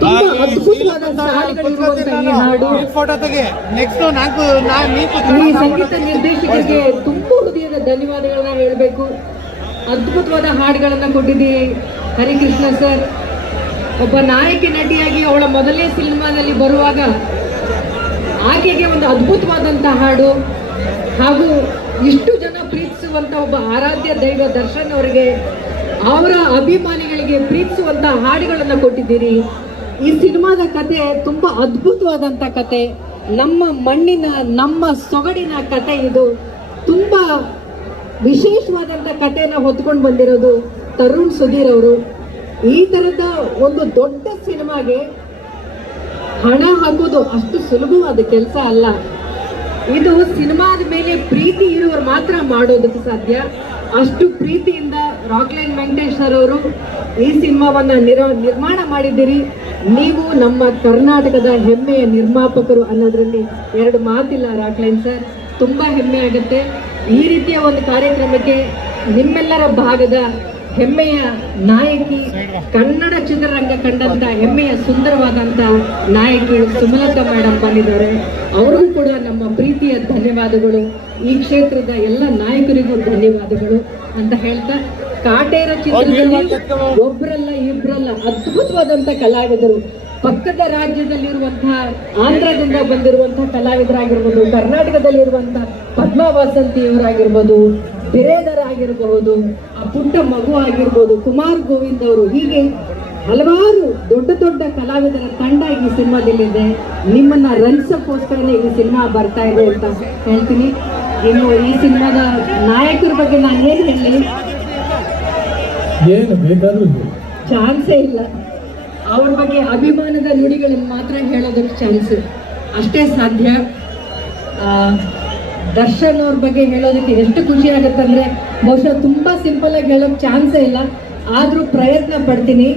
ತುಂಬಾ ಅದ್ಭುತವಾದ ಹಾಡುಗಳಿರುವಂತ ಈ ಹಾಡು ಈ ಸಂಗೀತ ನಿರ್ದೇಶಕರಿಗೆ ತುಂಬಾ ಹೃದಯದ ಧನ್ಯವಾದಗಳನ್ನ ಹೇಳಬೇಕು. ಅದ್ಭುತವಾದ ಹಾಡುಗಳನ್ನ ಕೊಟ್ಟಿದ್ದೀರಿ ಹರಿಕೃಷ್ಣ ಸರ್. ಒಬ್ಬ ನಾಯಕಿ ನಟಿಯಾಗಿ ಅವಳ ಮೊದಲನೇ ಸಿನಿಮಾದಲ್ಲಿ ಬರುವಾಗ ಆಕೆಗೆ ಒಂದು ಅದ್ಭುತವಾದಂತಹ ಹಾಡು ಹಾಗೂ ಇಷ್ಟು ಜನ ಪ್ರೀತಿಸುವಂತ ಒಬ್ಬ ಆರಾಧ್ಯ ದೈವ ದರ್ಶನ್ ಅವರಿಗೆ ಅವರ ಅಭಿಮಾನಿಗಳಿಗೆ ಪ್ರೀತಿಸುವಂತ ಹಾಡುಗಳನ್ನು ಕೊಟ್ಟಿದ್ದೀರಿ. ಈ ಸಿನಿಮಾದ ಕತೆ ತುಂಬಾ ಅದ್ಭುತವಾದಂತ ಕತೆ, ನಮ್ಮ ಮಣ್ಣಿನ ನಮ್ಮ ಸೊಗಡಿನ ಕತೆ. ಇದು ತುಂಬಾ ವಿಶೇಷವಾದಂತ ಕಥೆಯನ್ನ ಹೊತ್ಕೊಂಡು ಬಂದಿರೋದು ತರುಣ್ ಸುಧೀರ್ ಅವರು. ಈ ತರದ ಒಂದು ದೊಡ್ಡ ಸಿನಿಮಾಗೆ ಹಣ ಹಾಕೋದು ಅಷ್ಟು ಸುಲಭವಾದ ಕೆಲಸ ಅಲ್ಲ. ಇದು ಸಿನಿಮಾದ ಮೇಲೆ ಪ್ರೀತಿ ಇರುವವರು ಮಾತ್ರ ಮಾಡೋದಕ್ಕೆ ಸಾಧ್ಯ. ಅಷ್ಟು ಪ್ರೀತಿಯಿಂದ ರಾಕ್ಲೈನ್ ವೆಂಕಟೇಶ್ ಸರ್ ಅವರು ಈ ಸಿನಿಮಾವನ್ನ ನಿರ್ಮಾಣ ಮಾಡಿದ್ದೀರಿ. ನೀವು ನಮ್ಮ ಕರ್ನಾಟಕದ ಹೆಮ್ಮೆಯ ನಿರ್ಮಾಪಕರು ಅನ್ನೋದ್ರಲ್ಲಿ ಎರಡು ಮಾತಿಲ್ಲ ರಾಕ್ಲೈನ್ ಸರ್. ತುಂಬಾ ಹೆಮ್ಮೆ ಆಗುತ್ತೆ. ಈ ರೀತಿಯ ಒಂದು ಕಾರ್ಯಕ್ರಮಕ್ಕೆ ನಿಮ್ಮೆಲ್ಲರ ಭಾಗದ ಹೆಮ್ಮೆಯ ನಾಯಕಿ, ಕನ್ನಡ ಚಿತ್ರರಂಗ ಕಂಡಂತ ಹೆಮ್ಮೆಯ ಸುಂದರವಾದಂತ ನಾಯಕಿ ಸುಮಲತಾ ಮೇಡಮ್ ಬಂದಿದ್ದಾರೆ. ಅವ್ರಿಗೂ ಕೂಡ ನಮ್ಮ ಪ್ರೀತಿಯ ಧನ್ಯವಾದಗಳು. ಈ ಕ್ಷೇತ್ರದ ಎಲ್ಲ ನಾಯಕರಿಗೂ ಧನ್ಯವಾದಗಳು ಅಂತ ಹೇಳ್ತಾ, ಕಾಟೇರ ಚಿತ್ರದಲ್ಲಿ ಒಬ್ಬರಲ್ಲ ಇಬ್ಬರಲ್ಲ ಅದ್ಭುತವಾದಂತ ಕಲಾವಿದರು, ಪಕ್ಕದ ರಾಜ್ಯದಲ್ಲಿರುವಂತಹ ಆಂಧ್ರದಿಂದ ಬಂದಿರುವಂತಹ ಕಲಾವಿದರಾಗಿರ್ಬೋದು, ಕರ್ನಾಟಕದಲ್ಲಿರುವಂತಹ ಪದ್ಮಾ ವಾಸಂತಿಯವರಾಗಿರ್ಬೋದು, ಬಿರೇದರ್ ಆಗಿರಬಹುದು, ಆ ಪುಟ್ಟ ಮಗು ಆಗಿರ್ಬೋದು, ಕುಮಾರ್ ಗೋವಿಂದ್ ಅವರು, ಹೀಗೆ ಹಲವಾರು ದೊಡ್ಡ ದೊಡ್ಡ ಕಲಾವಿದರ ತಂಡ ಈ ಸಿನಿಮಾದಲ್ಲಿದೆ. ನಿಮ್ಮನ್ನ ರಂಜಿಸಕ್ಕೋಸ್ಕರನೇ ಈ ಸಿನಿಮಾ ಬರ್ತಾ ಇದೆ ಅಂತ ಹೇಳ್ತೀನಿ. ಇನ್ನು ಈ ಸಿನಿಮಾದ ನಾಯಕರ ಬಗ್ಗೆ ನಾನು ಏನ್ ಹೇಳಿ, ಏನು ಬೇಕಾದ್ರೂ ಚಾನ್ಸೇ ಇಲ್ಲ. ಅವ್ರ ಬಗ್ಗೆ ಅಭಿಮಾನದ ನುಡಿಗಳನ್ನು ಮಾತ್ರ ಹೇಳೋದಕ್ಕೆ ಚಾನ್ಸ್ ಅಷ್ಟೇ ಸಾಧ್ಯ. ದರ್ಶನ್ ಅವ್ರ ಬಗ್ಗೆ ಹೇಳೋದಕ್ಕೆ ಎಷ್ಟು ಖುಷಿ ಆಗುತ್ತಂದ್ರೆ ಬಹುಶಃ ತುಂಬಾ ಸಿಂಪಲ್ ಆಗಿ ಹೇಳೋಕೆ ಚಾನ್ಸೇ ಇಲ್ಲ, ಆದ್ರೂ ಪ್ರಯತ್ನ ಪಡ್ತೀನಿ.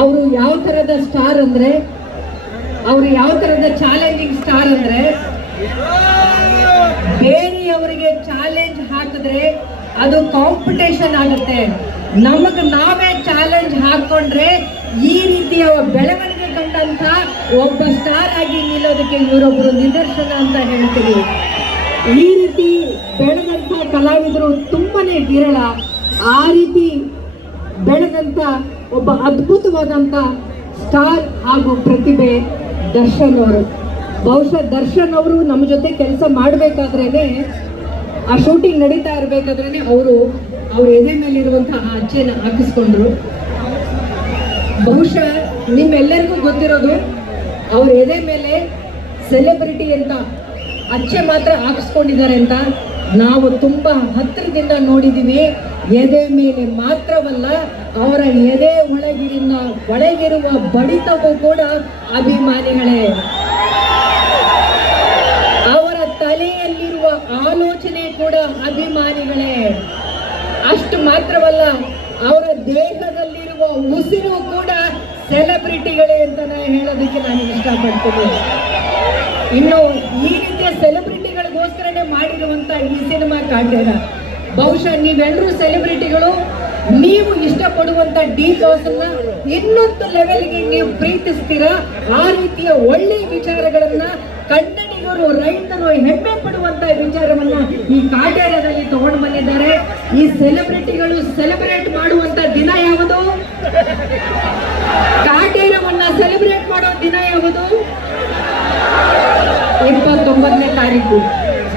ಅವರು ಯಾವ ತರದ ಸ್ಟಾರ್ ಅಂದ್ರೆ, ಅವರು ಯಾವ ತರದ ಚಾಲೆಂಜಿಂಗ್ ಸ್ಟಾರ್ ಅಂದ್ರೆ, ಬೇರೆಯವರಿಗೆ ಚಾಲೆಂಜ್ ಹಾಕಿದ್ರೆ ಅದು ಕಾಂಪಿಟೇಷನ್ ಆಗುತ್ತೆ. ನಮಗ್ ನಾವೇ ಚಾಲೆಂಜ್ ಹಾಕೊಂಡ್ರೆ ಈ ರೀತಿಯ ಬೆಳವಣಿಗೆ ಕಂಡಂತ ಒಬ್ಬ ಸ್ಟಾರ್ ಆಗಿ ನಿಲ್ಲೋದಕ್ಕೆ ಇವರೊಬ್ಬರು ನಿದರ್ಶನ ಅಂತ ಹೇಳ್ತೀವಿ. ಈ ರೀತಿ ಬೆಳೆದಂತ ಕಲಾವಿದರು ತುಂಬಾನೇ ವಿರಳ. ಆ ರೀತಿ ಬೆಳೆದಂತ ಒಬ್ಬ ಅದ್ಭುತವಾದಂತ ಸ್ಟಾರ್ ಹಾಗೂ ಪ್ರತಿಭೆ ದರ್ಶನ್ ಅವರು. ಬಹುಶಃ ದರ್ಶನ್ ಅವರು ನಮ್ಮ ಜೊತೆ ಕೆಲಸ ಮಾಡಬೇಕಾದ್ರೇನೆ, ಆ ಶೂಟಿಂಗ್ ನಡೀತಾ ಇರಬೇಕಾದ್ರೇನೆ ಅವ್ರ ಎದೆ ಮೇಲಿರುವಂತಹ ಅಚ್ಚೆನ ಹಾಕಿಸ್ಕೊಂಡ್ರು. ಬಹುಶಃ ನಿಮ್ಮೆಲ್ಲರಿಗೂ ಗೊತ್ತಿರೋದು ಅವ್ರ ಎದೆ ಮೇಲೆ ಸೆಲೆಬ್ರಿಟಿ ಅಂತ ಅಚ್ಚೆ ಮಾತ್ರ ಹಾಕಿಸ್ಕೊಂಡಿದ್ದಾರೆ ಅಂತ ನಾವು ತುಂಬಾ ಹತ್ತಿರದಿಂದ ನೋಡಿದೀವಿ. ಎದೆ ಮೇಲೆ ಮಾತ್ರವಲ್ಲ, ಅವರ ಎದೆ ಒಳಗಿರುವ ಬಡಿತವೂ ಕೂಡ ಅಭಿಮಾನಿಗಳೇ. ಅವರ ತಲೆಯಲ್ಲಿರುವ ಆಲೋಚನೆ ಕೂಡ ಅಭಿಮಾನಿಗಳೇ. ಅಷ್ಟು ಮಾತ್ರವಲ್ಲ, ಅವರ ದೇಹದಲ್ಲಿರುವ ಉಸಿರು ಕೂಡ ಸೆಲೆಬ್ರಿಟಿಗಳೇ ಅಂತ ಹೇಳೋದಕ್ಕೆ ನಾನು ಇಷ್ಟಪಡ್ತೀನಿ. ಇನ್ನು ಈ ರೀತಿಯ ಸೆಲೆಬ್ರಿಟಿಗಳಿಗೋಸ್ಕರನೇ ಮಾಡಿರುವಂತ ಈ ಸಿನಿಮಾ ಕಾಟೇರ. ಬಹುಶಃ ನೀವೆಲ್ಲರೂ ಸೆಲೆಬ್ರಿಟಿಗಳು, ನೀವು ಇಷ್ಟಪಡುವಂತ ಡಿ ಬಾಸ್ನ ಇನ್ನೊಂದು ಲೆವೆಲ್ಗೆ ನೀವು ಪ್ರೀತಿಸ್ತೀರಾ. ಆ ರೀತಿಯ ಒಳ್ಳೆಯ ವಿಚಾರಗಳನ್ನ ಕನ್ನಡಿಗರು, ರೈತರು ಹೆಮ್ಮೆ ಪಡುವಂತ ವಿಚಾರವನ್ನ ಈ ಕಾಟೇರದಲ್ಲಿ ತಗೊಂಡು ಬಂದಿದ್ದಾರೆ. ಈ ಸೆಲೆಬ್ರಿಟಿಗಳು ಸೆಲೆಬ್ರೇಟ್ ಮಾಡುವಂತ ದಿನ ಯಾವುದು? ಕಾಟೇರವನ್ನ ಸೆಲೆಬ್ರೇಟ್ ಮಾಡೋ ದಿನ ಯಾವುದು? 29ನೇ ತಾರೀಕು.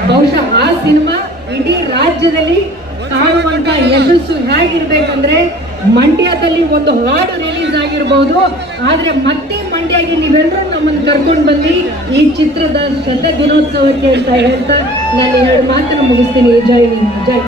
ಬಹುಶಃ ಆ ಸಿನಿಮಾ ಇಡೀ ರಾಜ್ಯದಲ್ಲಿ ಕಾಣುವಂತ ಯಶಸ್ಸು ಹೇಗಿರ್ಬೇಕಂದ್ರೆ, ಮಂಡ್ಯದಲ್ಲಿ ಒಂದು ಹಾಡು ರಿಲೀಸ್ ಆಗಿರ್ಬೋದು, ಆದ್ರೆ ಮತ್ತೆ ಮಂಡ್ಯಗೆ ನೀವೆಲ್ಲರೂ ನಮ್ಮನ್ನು ಕರ್ಕೊಂಡು ಬಂದು ಈ ಚಿತ್ರದ 100ನೇ ದಿನೋತ್ಸವಕ್ಕೆ ಅಂತ ಹೇಳ್ತಾ ನಾನು 2 ಮಾತನ್ನು ಮುಗಿಸ್ತೀನಿ. ಜೈ ಹಿಂದ್, ಜೈ.